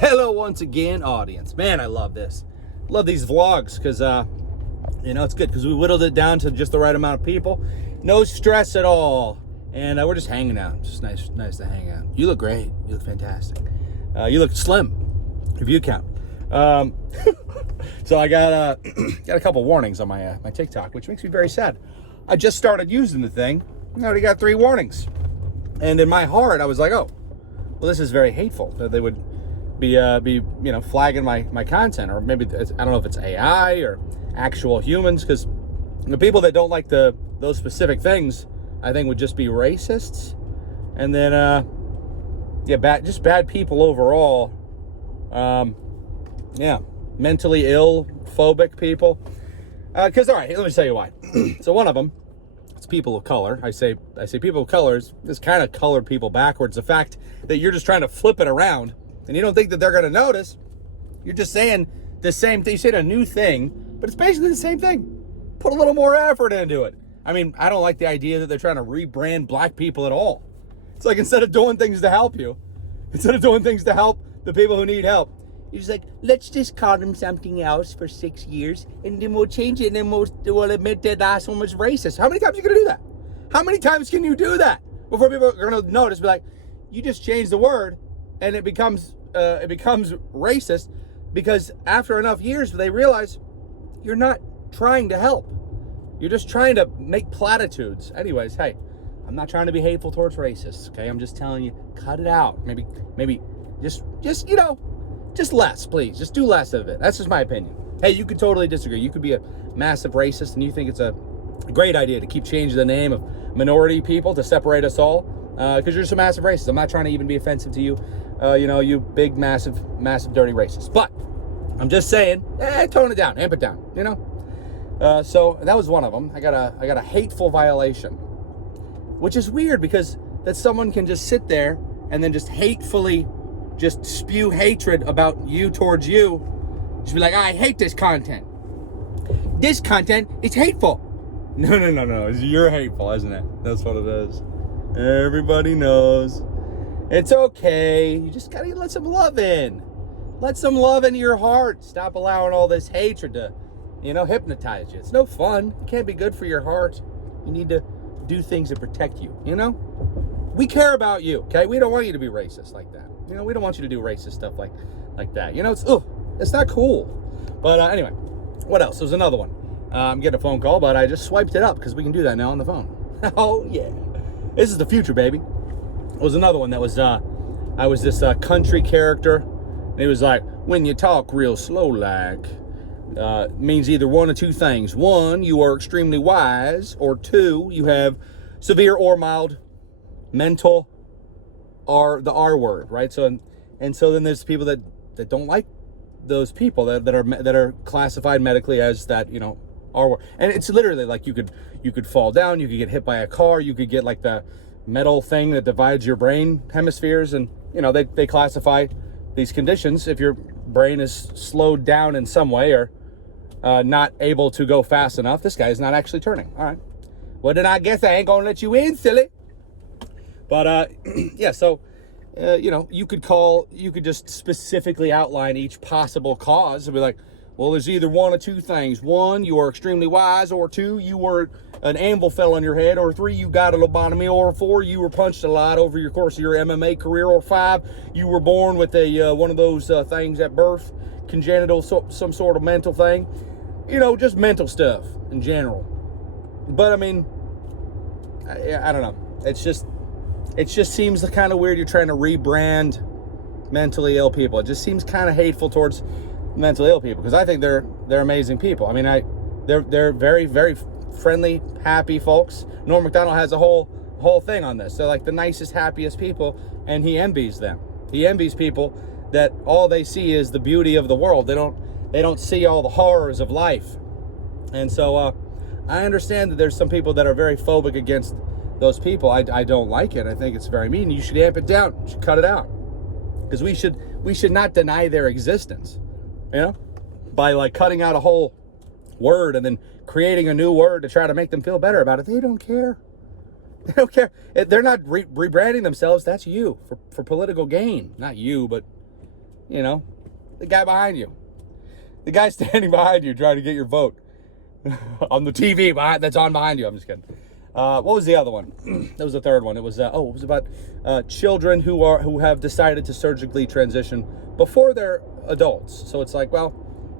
Hello once again, audience. Man, I love this. Love these vlogs because, it's good because we whittled it down to just the right amount of people. No stress at all. And we're just hanging out. Just nice to hang out. You look great. You look fantastic. You look slim, if you count. So I got a couple warnings on my TikTok, which makes me very sad. I just started using the thing. I already got 3 warnings. And in my heart, I was like, oh, well, this is very hateful. That they would be flagging my content, or maybe I don't know if it's AI or actual humans, because the people that don't like those specific things, I think, would just be racists, and then bad people overall. Mentally ill, phobic people. Because all right, let me tell you why. So one of them, it's people of color. I say people of color is kind of colored people backwards. The fact that you're just trying to flip it around and you don't think that they're going to notice. You're just saying the same thing. You said a new thing, but it's basically the same thing. Put a little more effort into it. I mean, I don't like the idea that they're trying to rebrand black people at all. It's like, instead of doing things to help you, instead of doing things to help the people who need help, you're just like, let's just call them something else for 6 years, and then we'll change it, and then we'll admit that last one was racist. How many times are you going to do that? How many times can you do that before people are going to notice? Be like, you just changed the word, and it becomes racist, because after enough years, they realize you're not trying to help. You're just trying to make platitudes. Anyways, hey, I'm not trying to be hateful towards racists, okay? I'm just telling you, cut it out. Maybe just less, please. Just do less of it. That's just my opinion. Hey, you could totally disagree. You could be a massive racist and you think it's a great idea to keep changing the name of minority people to separate us all, because you're just a massive racist. I'm not trying to even be offensive to you, you big, massive, dirty racist. But I'm just saying, tone it down, amp it down, So that was one of them. I got a hateful violation, which is weird, because that someone can just sit there and then just hatefully just spew hatred about you towards you. Just be like, I hate this content. This content is hateful. No. You're hateful, isn't it? That's what it is. Everybody knows. It's okay. You just gotta let some love in. Let some love into your heart. Stop allowing all this hatred to, hypnotize you. It's no fun. It can't be good for your heart. You need to do things that protect you, We care about you, okay? We don't want you to be racist like that. We don't want you to do racist stuff like that. It's not cool. But anyway, what else? There's another one. I'm getting a phone call, but I just swiped it up because we can do that now on the phone. Oh, yeah. This is the future, baby. It was another one that was, I was this country character. And it was like, when you talk real slow like, means either one of two things. 1, you are extremely wise, or 2, you have severe or mild mental, or the R word, right? So then there's people that don't like those people that are classified medically as that, R word. And it's literally like you could fall down, you could get hit by a car, you could get like the metal thing that divides your brain hemispheres, and they classify these conditions if your brain is slowed down in some way, or not able to go fast enough. This guy is not actually turning. All right. Well, then I guess I ain't gonna let you in, silly. But yeah, so you could just specifically outline each possible cause and be like, well, there's either one of two things. 1, you are extremely wise, or 2, you were an anvil fell on your head, or 3, you got a lobotomy, or 4, you were punched a lot over your course of your MMA career, or 5, you were born with a one of those things at birth, congenital, some sort of mental thing, just mental stuff in general. But I mean, I don't know. It just seems kind of weird. You're trying to rebrand mentally ill people. It just seems kind of hateful towards mentally ill people, because I think they're amazing people. I mean, they're very, very friendly, happy folks. Norm Macdonald has a whole thing on this. They're like the nicest, happiest people, and he envies them. He envies people that all they see is the beauty of the world. They don't see all the horrors of life. And so I understand that there's some people that are very phobic against those people. I don't like it. I think it's very mean. You should amp it down. You should cut it out, because we should not deny their existence, by like cutting out a whole word and then creating a new word to try to make them feel better about it. They don't care. They don't care. They're not rebranding themselves. That's you for political gain. Not you, but you know, the guy behind you. The guy standing behind you trying to get your vote on the TV that's on behind you. I'm just kidding. What was the other one? That was the third one. It was it was about children who have decided to surgically transition before they're adults. So it's like, well,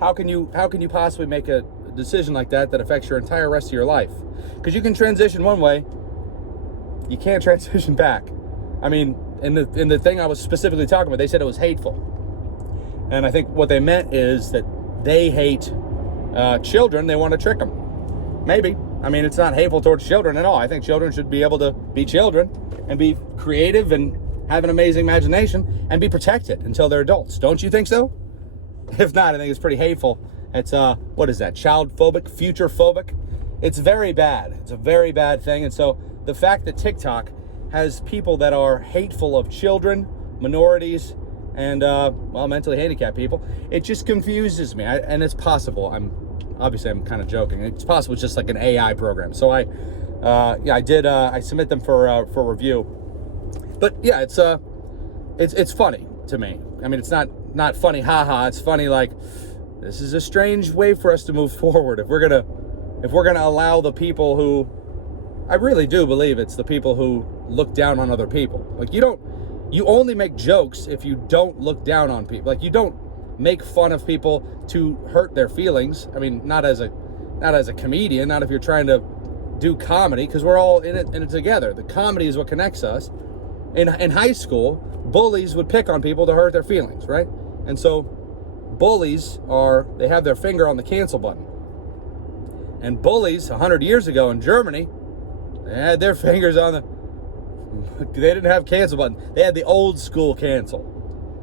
how can you possibly make a decision like that affects your entire rest of your life? Because you can transition one way, you can't transition back. I mean, in the thing I was specifically talking about, they said it was hateful, and I think what they meant is that they hate children. They want to trick them. Maybe. I mean, it's not hateful towards children at all. I think children should be able to be children and be creative and have an amazing imagination and be protected until they're adults. Don't you think so? If not, I think it's pretty hateful. It's, what is that? Child phobic, future phobic. It's very bad. It's a very bad thing. And so the fact that TikTok has people that are hateful of children, minorities, and, mentally handicapped people, it just confuses me. And it's possible. I'm kind of joking. It's possible it's just like an AI program. So I submit them for review. But yeah, it's funny to me. I mean, it's not funny, haha. It's funny like, this is a strange way for us to move forward. If we're gonna allow the people who, I really do believe it's the people who look down on other people. Like, you only make jokes if you don't look down on people. Like, you don't make fun of people to hurt their feelings. I mean, not as a comedian, not if you're trying to do comedy, because we're all in it together. The comedy is what connects us. In high school, bullies would pick on people to hurt their feelings, right? And so bullies they have their finger on the cancel button. And bullies 100 years ago in Germany, they had their fingers on they didn't have cancel button. They had the old school cancel.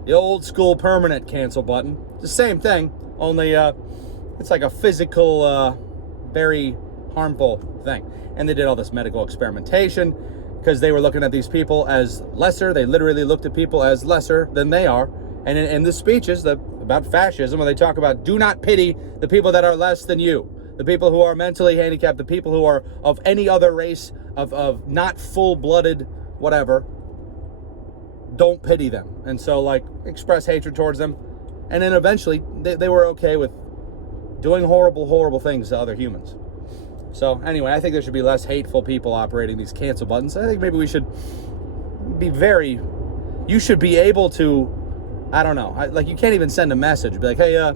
The old school permanent cancel button. It's the same thing, only it's like a physical, very harmful thing. And they did all this medical experimentation because they were looking at these people as lesser. They literally looked at people as lesser than they are. And in the speeches about fascism, where they talk about, do not pity the people that are less than you, the people who are mentally handicapped, the people who are of any other race, of not full-blooded whatever, don't pity them. And so, like, express hatred towards them. And then eventually they were okay with doing horrible things to other humans. So anyway, I think there should be less hateful people operating these cancel buttons. I think maybe we should you should be able to, I don't know, like, you can't even send a message, be like, hey,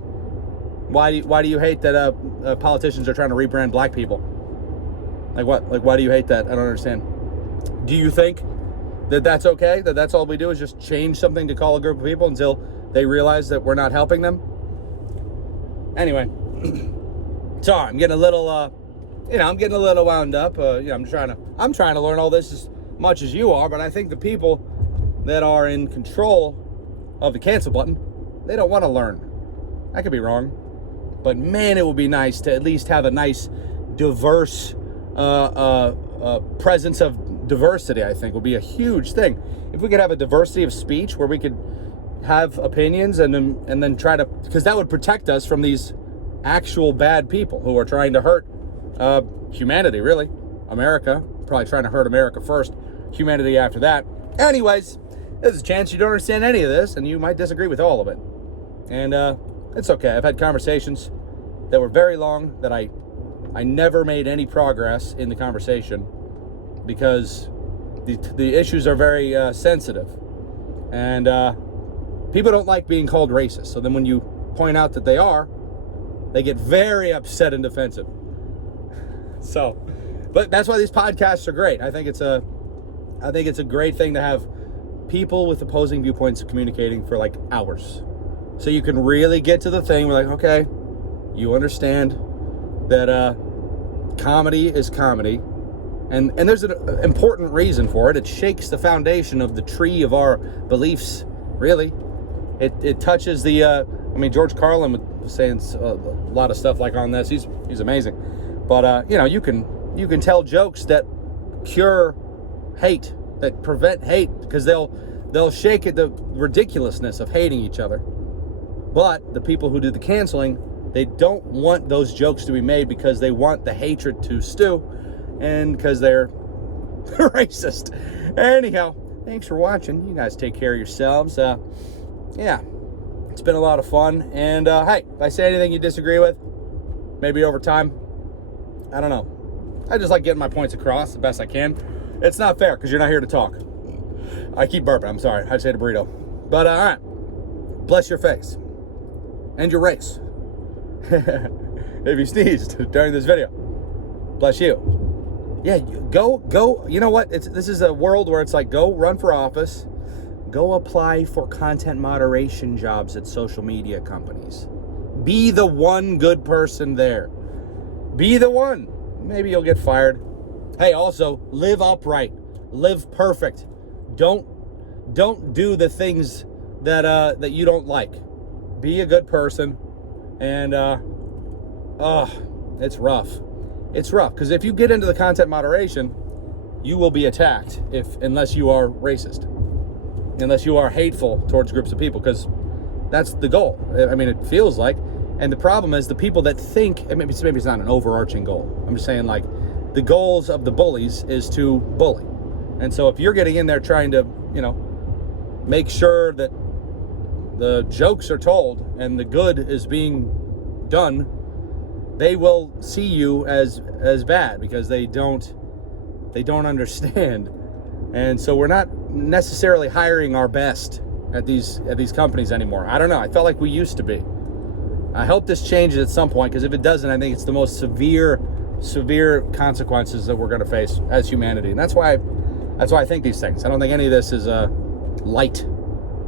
why do you hate that politicians are trying to rebrand black people? Like what? Like, why do you hate that? I don't understand. Do you think that that's okay? That that's all we do is just change something to call a group of people until they realize that we're not helping them? Anyway, sorry, I'm getting a little, wound up. I'm trying to learn all this as much as you are, but I think the people that are in control of the cancel button, they don't want to learn. I could be wrong, but man, it would be nice to at least have a nice, diverse presence of diversity. I think would be a huge thing if we could have a diversity of speech where we could have opinions and then try to, because that would protect us from these actual bad people who are trying to hurt humanity, really. America, probably trying to hurt America first, humanity after that. Anyways, there's a chance you don't understand any of this and you might disagree with all of it. And it's okay. I've had conversations that were very long that I never made any progress in the conversation because the issues are very sensitive. And people don't like being called racist. So then when you point out that they get very upset and defensive. So, but that's why these podcasts are great. I think it's a great thing to have people with opposing viewpoints communicating for like hours. So you can really get to the thing. We're like, okay, you understand that comedy is comedy. And there's an important reason for it. It shakes the foundation of the tree of our beliefs, really. It touches the, George Carlin was saying a lot of stuff like on this. He's amazing. But, you can tell jokes that cure hate, that prevent hate, because they'll shake at the ridiculousness of hating each other. But the people who do the canceling, they don't want those jokes to be made because they want the hatred to stew and because they're racist. Anyhow, thanks for watching. You guys take care of yourselves. Yeah, It's been a lot of fun. And hey, if I say anything you disagree with, maybe over time, I don't know. I just like getting my points across the best I can. It's not fair because you're not here to talk. I keep burping. I'm sorry. I just ate a burrito. But all right. Bless your face and your race. If you sneezed during this video, bless you. Yeah, go. You know what? This is a world where it's like, go run for office. Go apply for content moderation jobs at social media companies. Be the one good person there. Be the one. Maybe you'll get fired. Hey, also, live upright. Live perfect. Don't do the things that you don't like. Be a good person. And it's rough. It's rough because if you get into the content moderation, you will be attacked unless you are racist. Unless you are hateful towards groups of people, because that's the goal. I mean, it feels like. And the problem is the people that think, maybe it's not an overarching goal. I'm just saying, like, the goals of the bullies is to bully. And so if you're getting in there trying to, make sure that the jokes are told and the good is being done, they will see you as bad because they don't understand. And so we're not necessarily hiring our best at these companies anymore. I don't know. I felt like we used to be. I hope this changes at some point, because if it doesn't, I think it's the most severe consequences that we're going to face as humanity. And that's why I think these things. I don't think any of this is light.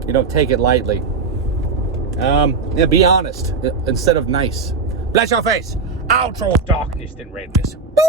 You don't take it lightly. Be honest instead of nice. Bless your face. Outro darkness and redness. Boop.